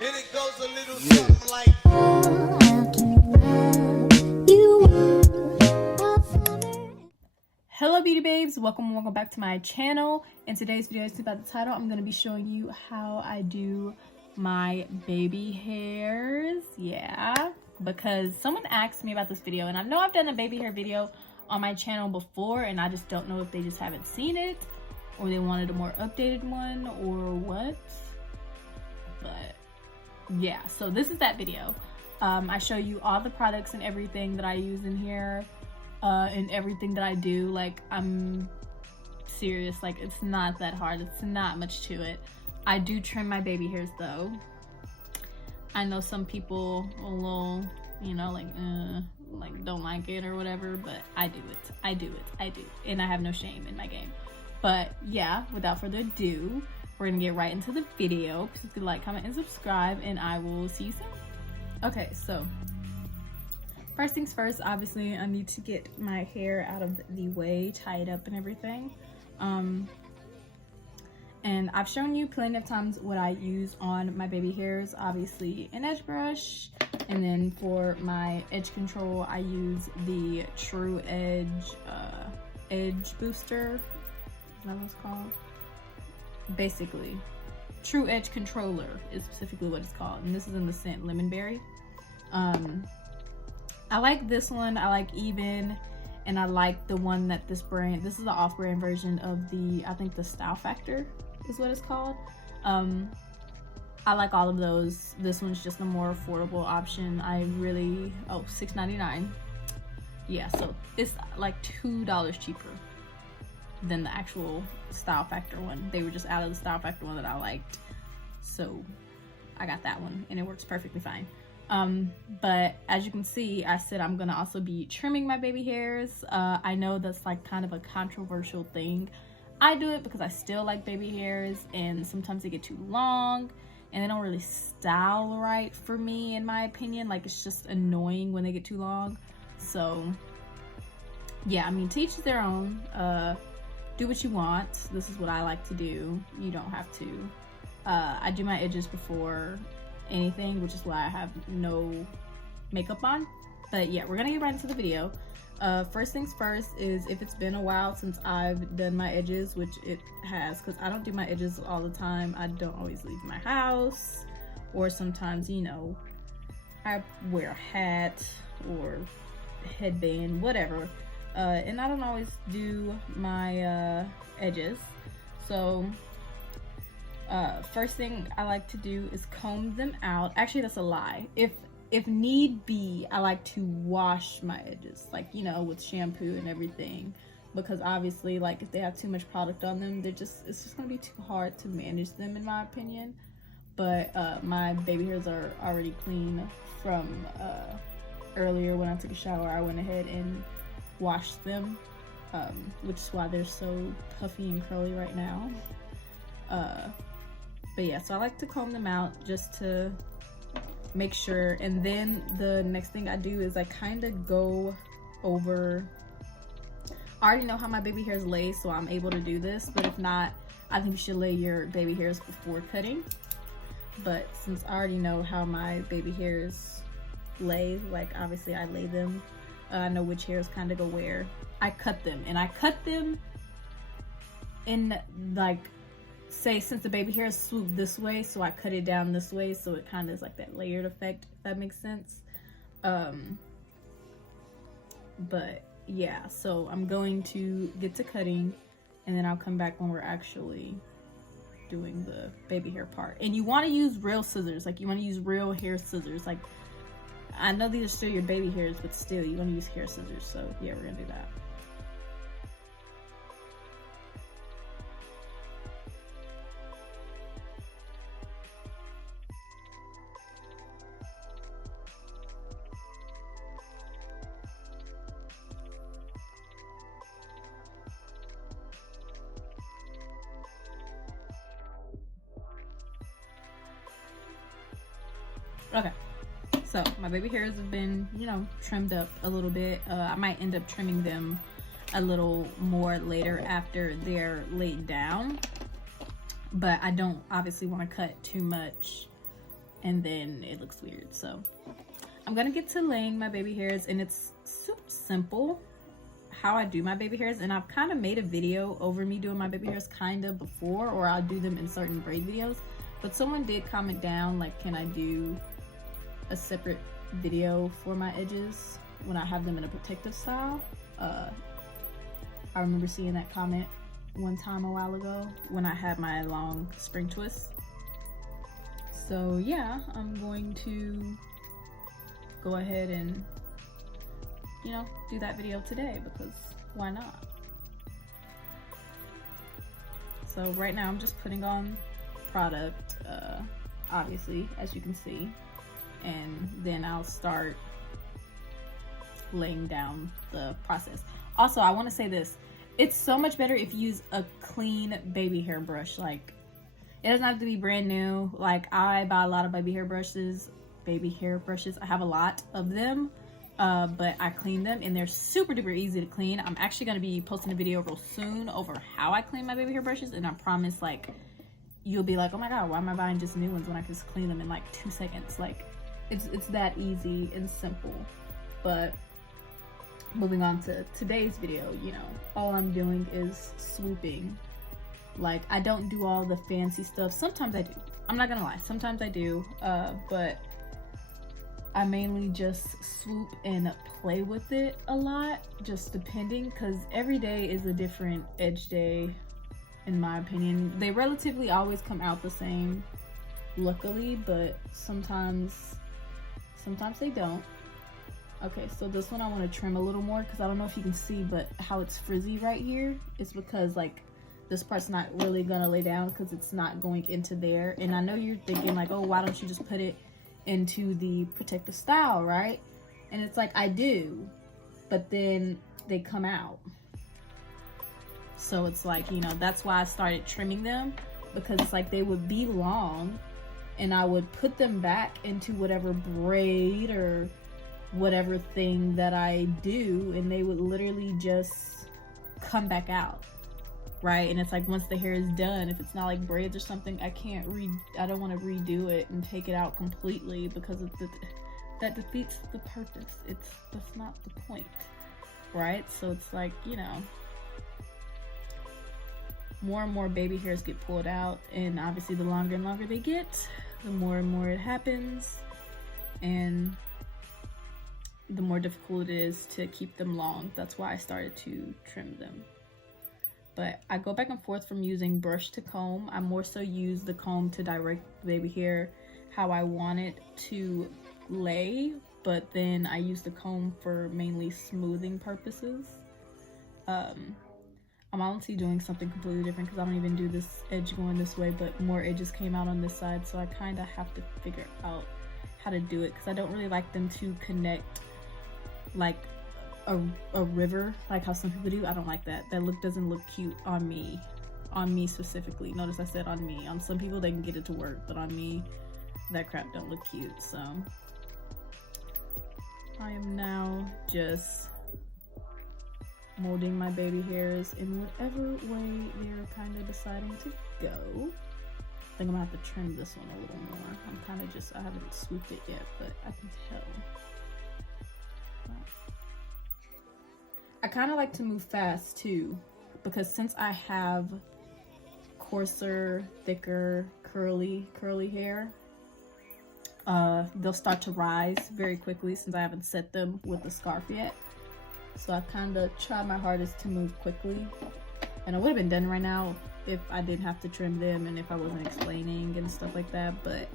And it goes a little something like. Hello beauty babes, welcome back to my channel. In today's video, as about the title, I'm going to be showing you how I do my baby hairs. Yeah, because someone asked me about this video, and I know I've done a baby hair video on my channel before, and I just don't know if they just haven't seen it or they wanted a more updated one or what. But yeah, so this is that video. I show you all the products and everything that I use in here. And everything that I do, like, I'm serious, like, it's not that hard, it's not much to it. I do trim my baby hairs though. I know some people a little, you know, like don't like it or whatever, but I do it, and I have no shame in my game. But yeah, without further ado, we're gonna get right into the video. Please like, comment, and subscribe, and I will see you soon. Okay, so first things first, obviously, I need to get my hair out of the way, tied up and everything. And I've shown you plenty of times what I use on my baby hairs. Obviously, an edge brush. And then for my edge control, I use the True Edge Edge Booster. Is that what it's called? Basically, True Edge Controller is specifically what it's called. And this is in the scent Lemon Berry. I like this one, I like Even, and I like the one that this is the off-brand version of the, I think the Style Factor is what it's called. I like all of those. This one's just a more affordable option. I really, $6.99. Yeah, so it's like $2 cheaper than the actual Style Factor one. They were just out of the Style Factor one that I liked. So I got that one and it works perfectly fine. But as you can see, I said I'm gonna also be trimming my baby hairs. I know that's like kind of a controversial thing. I do it because I still like baby hairs, and sometimes they get too long and they don't really style right for me, in my opinion. Like, it's just annoying when they get too long. So yeah, I mean, to each their own. Do what you want. This is what I like to do. You don't have to. I do my edges before anything, which is why I have no makeup on. But yeah, we're gonna get right into the video. First things first is, if it's been a while since I've done my edges, which it has, because I don't do my edges all the time. I don't always leave my house, or sometimes, you know, I wear a hat or headband, whatever, and I don't always do my edges. So first thing I like to do is comb them out. Actually, that's a lie. If need be, I like to wash my edges, like, you know, with shampoo and everything, because obviously, like, if they have too much product on them, it's just gonna be too hard to manage them, in my opinion. But my baby hairs are already clean from earlier when I took a shower. I went ahead and washed them, which is why they're so puffy and curly right now. But yeah, so I like to comb them out just to make sure. And then the next thing I do is I kind of go over, I already know how my baby hairs lay, so I'm able to do this. But if not, I think you should lay your baby hairs before cutting. But since I already know how my baby hairs lay, like, obviously I lay them, I know which hairs kind of go where. I cut them, and I cut them in, like, say, since the baby hair swooped this way, so I cut it down this way, so it kind of is like that layered effect, if that makes sense. But yeah, so I'm going to get to cutting, and then I'll come back when we're actually doing the baby hair part. And you want to use real scissors, like, you want to use real hair scissors. Like, I know these are still your baby hairs, but still, you want to use hair scissors. So yeah, we're gonna do that. Okay, so my baby hairs have been, you know, trimmed up a little bit. I might end up trimming them a little more later after they're laid down, but I don't obviously want to cut too much and then it looks weird. So I'm gonna get to laying my baby hairs, and it's super simple how I do my baby hairs, and I've kind of made a video over me doing my baby hairs kind of before, or I'll do them in certain braid videos. But someone did comment down, like, can I do a separate video for my edges when I have them in a protective style? I remember seeing that comment one time a while ago when I had my long spring twists. So yeah, I'm going to go ahead and, you know, do that video today, because why not? So right now I'm just putting on product, obviously, as you can see, and then I'll start laying down the process. Also, I want to say this, it's so much better if you use a clean baby hair brush. Like, it doesn't have to be brand new. Like, I buy a lot of baby hair brushes. I have a lot of them, but I clean them, and they're super duper easy to clean. I'm actually going to be posting a video real soon over how I clean my baby hair brushes, and I promise, like, you'll be like, oh my god, why am I buying just new ones when I can just clean them in like 2 seconds? Like, it's that easy and simple. But moving on to today's video, you know, all I'm doing is swooping. Like, I don't do all the fancy stuff. Sometimes I do, I'm not gonna lie, sometimes I do, but I mainly just swoop and play with it a lot, just depending, because every day is a different edge day, in my opinion. They relatively always come out the same, luckily, but sometimes they don't. Okay, so this one I want to trim a little more, because I don't know if you can see, but how it's frizzy right here, it's because, like, this part's not really gonna lay down because it's not going into there. And I know you're thinking, like, oh, why don't you just put it into the protective style, right? And it's like, I do, but then they come out. So it's like, you know, that's why I started trimming them, because it's like they would be long and I would put them back into whatever braid or whatever thing that I do, and they would literally just come back out, right? And it's like, once the hair is done, if it's not like braids or something, I don't want to redo it and take it out completely, because that defeats the purpose. That's not the point, right? So it's like, you know, more and more baby hairs get pulled out, and obviously the longer and longer they get, the more and more it happens, and the more difficult it is to keep them long. That's why I started to trim them. But I go back and forth from using brush to comb. I more so use the comb to direct the baby hair how I want it to lay, but then I use the comb for mainly smoothing purposes. I'm honestly doing something completely different, because I don't even do this edge going this way, but more edges came out on this side, so I kind of have to figure out how to do it, because I don't really like them to connect like a river, like how some people do. I don't like that. That look doesn't look cute on me specifically. Notice I said on me. On some people they can get it to work, but on me, that crap don't look cute. So I am now just molding my baby hairs in whatever way they're kind of deciding to go. I think I'm gonna have to trim this one a little more. I'm kind of just, I haven't swooped it yet, but I can tell. I kind of like to move fast too, because since I have coarser, thicker, curly hair, they'll start to rise very quickly since I haven't set them with the scarf yet. So I kind of try my hardest to move quickly, and I would have been done right now if I didn't have to trim them and if I wasn't explaining and stuff like that, but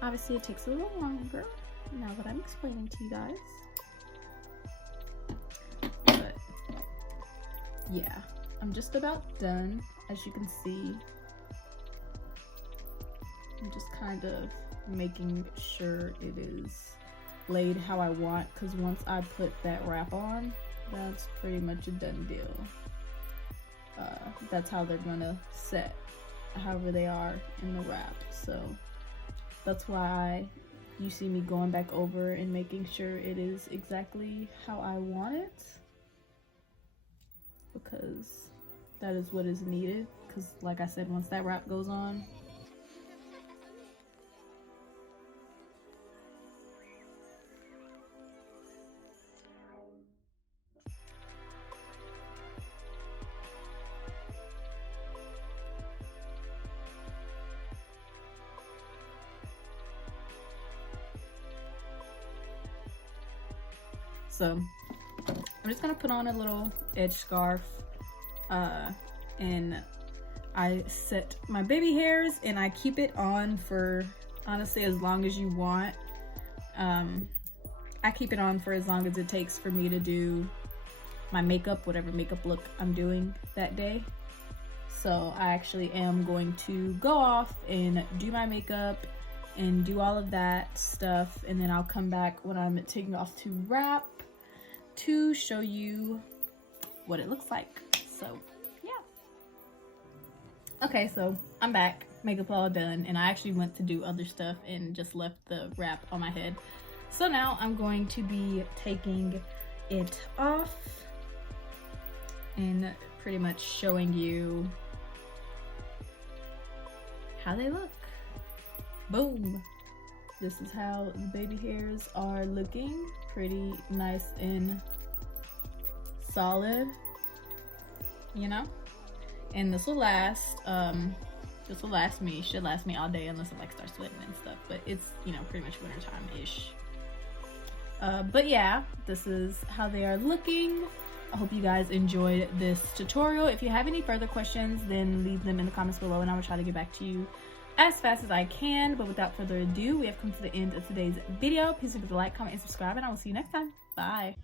obviously it takes a little longer now that I'm explaining to you guys. But yeah, I'm just about done. As you can see, I'm just kind of making sure it is laid how I want, because once I put that wrap on, that's pretty much a done deal. That's how they're gonna set, however they are in the wrap. So that's why you see me going back over and making sure it is exactly how I want it, because that is what is needed. Because like I said, once that wrap goes on, So I'm just gonna put on a little edge scarf, and I set my baby hairs and I keep it on for honestly as long as you want. I keep it on for as long as it takes for me to do my makeup, whatever makeup look I'm doing that day. So I actually am going to go off and do my makeup and do all of that stuff, and then I'll come back when I'm taking off to wrap to show you what it looks like. So yeah. Okay, so I'm back, makeup all done, and I actually went to do other stuff and just left the wrap on my head. So now I'm going to be taking it off and pretty much showing you how they look. Boom. This is how the baby hairs are looking. Pretty nice and solid, you know? And this will last, should last me all day unless it like starts sweating and stuff, but it's, you know, pretty much wintertime-ish. But yeah, this is how they are looking. I hope you guys enjoyed this tutorial. If you have any further questions, then leave them in the comments below and I will try to get back to you as fast as I can. But without further ado, we have come to the end of today's video. Please leave a like, comment, and subscribe, and I will see you next time. Bye.